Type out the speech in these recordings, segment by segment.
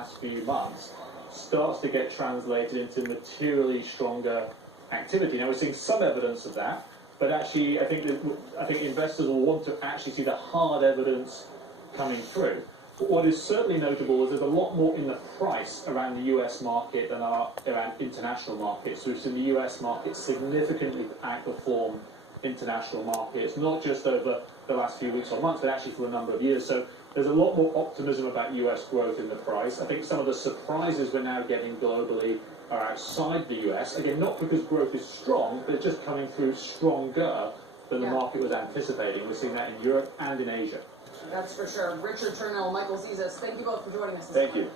last few months starts to get translated into materially stronger activity. Now we're seeing some evidence of that, but actually I think investors will want to actually see the hard evidence coming through. But what is certainly notable is there's a lot more in the price around the US market than around international markets. So we've seen the US market significantly outperform international markets, not just over the last few weeks or months, but actually for a number of years. So there's a lot more optimism about US growth in the price. I think some of the surprises we're now getting globally are outside the US. Again, not because growth is strong, but it's just coming through stronger than the market was anticipating. We're seeing that in Europe and in Asia. That's for sure. Richard Turnell, Michael Zezas, thank you both for joining us. Thank you.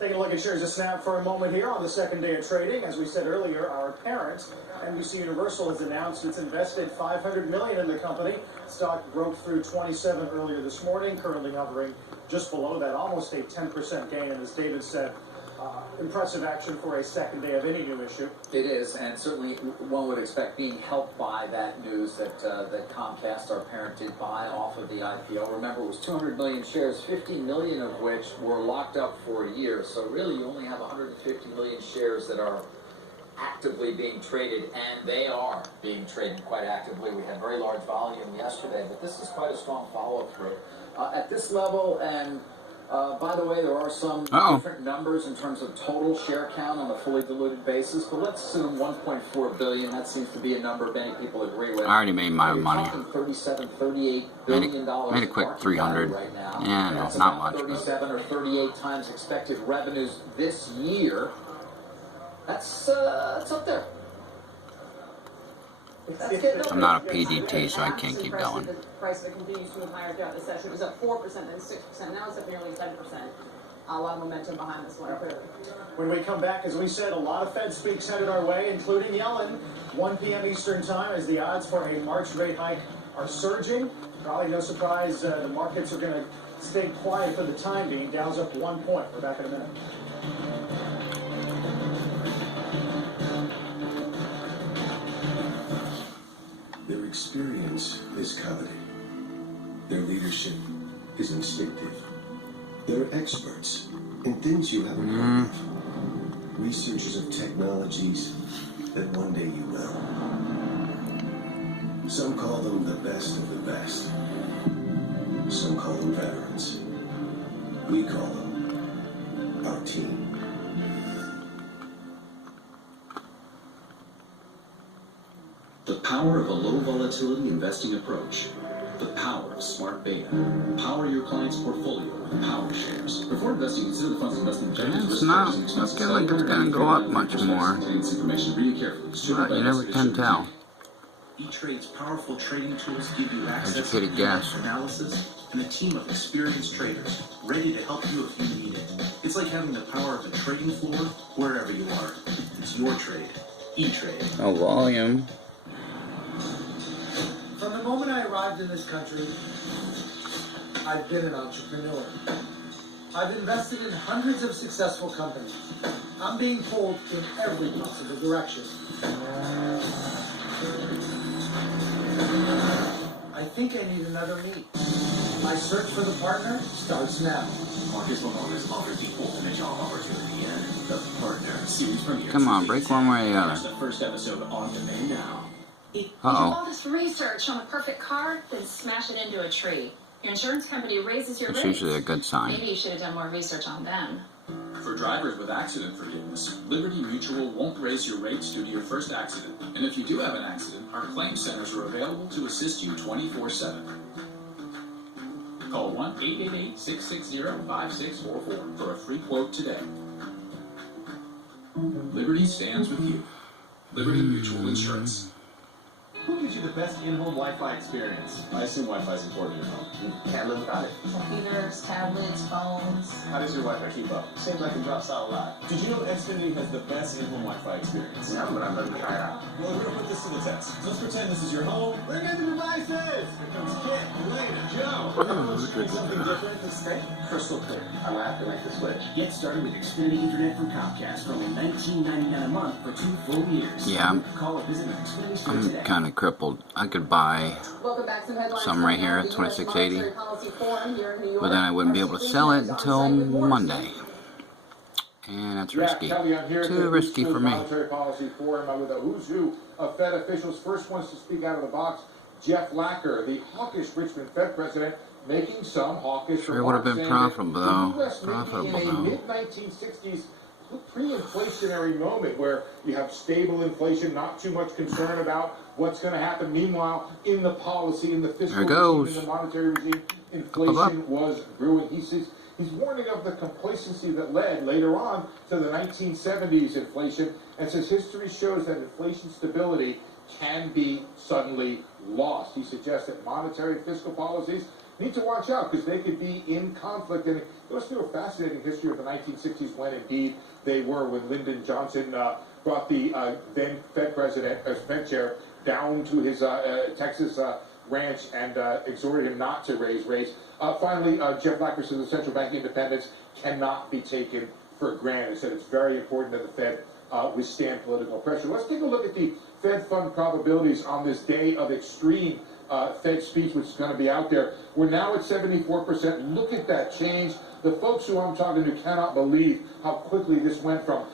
Taking a look at shares of Snap for a moment here on the second day of trading. As we said earlier, our parent, NBC Universal, has announced it's invested $500 million in the company. Stock broke through 27 earlier this morning, currently hovering just below that, almost a 10% gain. And as David said, impressive action for a second day of any new issue. It is, and certainly one would expect being helped by that news that Comcast, our parent, did buy off of the IPO. Remember, it was 200 million shares, 50 million of which were locked up for a year. So really, you only have 150 million shares that are actively being traded, and they are being traded quite actively. We had very large volume yesterday, but this is quite a strong follow-through. At this level, and by the way, there are some different numbers in terms of total share count on a fully diluted basis, but let's assume 1.4 billion. That seems to be a number many people agree with. I already made my money. $38 billion made a quick 300. Right now. Yeah, no, that's not about much. 37 or 38 times expected revenues this year. That's up there. I'm not a PDT, so I can't keep going. The price of it continues to move higher throughout the session. It was up 4%, then 6%. Now it's up nearly 10%. A lot of momentum behind this one, clearly. When we come back, as we said, a lot of Fed speaks headed our way, including Yellen. 1 p.m. Eastern Time, as the odds for a March rate hike are surging. Probably no surprise, the markets are going to stay quiet for the time being. Dow's up 1 point. We're back in a minute. Their experience is coveted. Their leadership is instinctive. They're experts in things you haven't heard of. Researchers of technologies that one day you will. Some call them the best of the best. Some call them veterans. We call them our team. The power of a low volatility investing approach. The power of smart beta. Power your client's portfolio with Power Shares. Before investing, consider the fund's investment objectives. It's not looking like it's going to go up much more. But you never can tell. E-Trade's powerful trading tools give you access Educated guess. analysis and a team of experienced traders ready to help you if you need it. It's like having the power of a trading floor wherever you are. It's your trade. E-Trade. Oh, volume. From the moment I arrived in this country, I've been an entrepreneur. I've invested in hundreds of successful companies. I'm being pulled in every possible direction. I think I need another me. My search for the partner starts now. Marcus Lemonis offers the ultimate job opportunity and The Partner series premiere. Come on, break one way or the Watch other. the first episode on demand now. You do all this research on the perfect car, then smash it into a tree. Your insurance company raises your It's rates. usually a good sign. Maybe you should have done more research on them. For drivers with accident forgiveness, Liberty Mutual won't raise your rates due to your first accident. And if you do have an accident, our claim centers are available to assist you 24/7. Call 1-888-660-5644 for a free quote today. Liberty stands with you. Liberty Mutual Insurance. Who gives you the best in-home Wi-Fi experience? I assume Wi-Fi is important in your home. You can't live without it. Computers, tablets, phones. How does your Wi-Fi keep up? Seems like it drops out a lot. Did you know Xfinity has the best in-home Wi-Fi experience? No, but I'm going to try it out. Well, we're going to put this to the test. Let's pretend this is your home. Look at the devices! Here comes Kit, Elena, Joe. Something different? This is great. Crystal clear. I'm going to have to make the switch. Get started with Xfinity Internet from Comcast for only $19.99 a month for 2 full years. Yeah, Call or visit an Xfinity store I'm today. kind of crippled tripled. I could buy Welcome back. Some headlines some right here at coming out of the US $26.80, Monetary Policy Forum here in New York. but then I wouldn't be able to sell it until Monday. And that's risky. Kelly, I'm here Too risky for me. Monetary Policy Forum with a who's who of Fed officials. First ones to speak out of the box, Jeff Lacker, the hawkish Richmond Fed president, making some hawkish Sure would have been profitable though. Profitable in a though. mid-1960s pre-inflationary moment where you have stable inflation, not too much concern about what's going to happen. Meanwhile, in the policy, in the fiscal regime, in the monetary regime, inflation was brewing. He's warning of the complacency that led later on to the 1970s inflation, and says history shows that inflation stability can be suddenly lost. He suggests that monetary and fiscal policies need to watch out because they could be in conflict. And it goes through a fascinating history of the 1960s when indeed they were, when Lyndon Johnson brought the then Fed president, as Fed chair, down to his Texas ranch and exhorted him not to raise rates. Finally, Jeff Lacker says the central bank independence cannot be taken for granted. He said it's very important that the Fed withstand political pressure. Let's take a look at the Fed fund probabilities on this day of extreme Fed speech, which is going to be out there. We're now at 74%. Look at that change. The folks who I'm talking to cannot believe how quickly this went from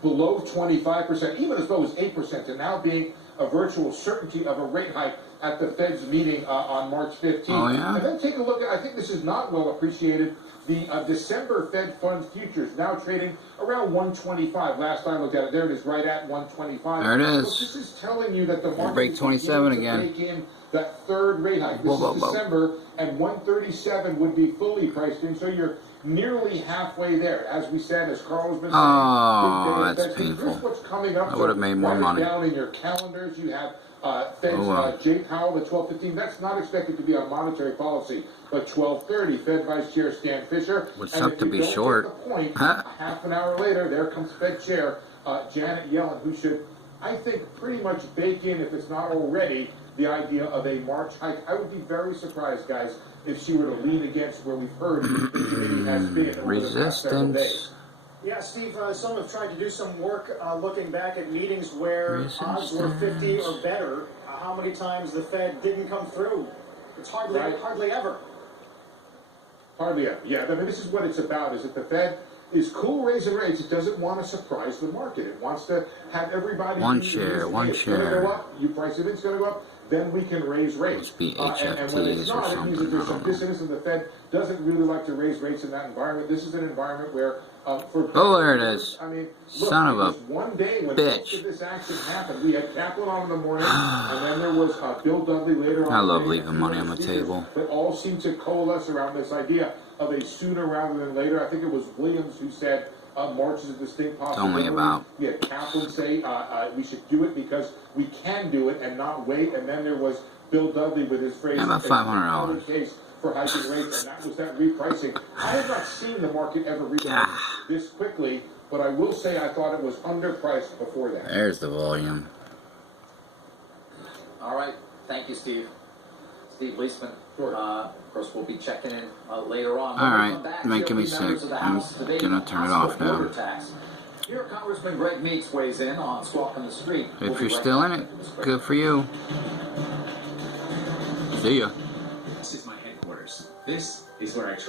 below 25%, even as low as 8%, to now being a virtual certainty of a rate hike at the Fed's meeting on March 15th. Oh, yeah? And then take a look at, I think this is not well appreciated, the December Fed Fund futures now trading around 125. Last I looked at it, there it is, right at 125. There it is. So this is telling you that the market break 27 again. Break in that third rate hike. This is December, and 137 would be fully priced in. So you're nearly halfway there. As we said, as Carl has been saying. Oh, that's painful. Here's what's coming up. I would have made more money. Down in your calendars, you have Fed's Jay Powell at 12:15. That's not expected to be on monetary policy, but 12:30. Fed Vice Chair Stan Fisher. Would suck to be short. Half an hour later, there comes Fed Chair Janet Yellen, who should, I think, pretty much bake in, if it's not already, the idea of a March hike. I would be very surprised, guys, if she were to lean against where we've heard the committee has been over the past several days. Yeah, Steve, some have tried to do some work looking back at meetings where odds were 50 or better. How many times the Fed didn't come through? It's hardly ever. Hardly ever, yeah. I mean, this is what it's about, is that the Fed is cool raising rates. It doesn't want to surprise the market. It wants to have everybody... One share. It's going to go up. You price it in, it's going to go up. Then we can raise rates. Must be HFTs and when it's not, it means that there's some or dissonance, and the Fed doesn't really like to raise rates in that environment. This is an environment where... oh, there it is. I mean, look, son of a one day when bitch. most of this action happened. We had Kaplan on in the morning, and then there was Bill Dudley later on. I love leaving money on the table. That all seem to coalesce around this idea of a sooner rather than later. I think it was Williams who said March is a distinct possibility. It's only about... We had Kaplan say we should do it because we can do it and not wait. And then there was Bill Dudley with his phrase... about $500. ...case for hiking rates, and that was that repricing. I have not seen the market ever rebound this quickly, but I will say I thought it was underpriced before that. There's the volume. All right. Thank you, Steve. Steve Leisman. Sure. Of course, we'll be checking in later on. All right. Making me sick. I'm going to turn it off now. Here, Congressman Greg Meeks weighs in on Squawk on the Street. If you're still in it, good for you. See ya. This is my headquarters. This is where I trade.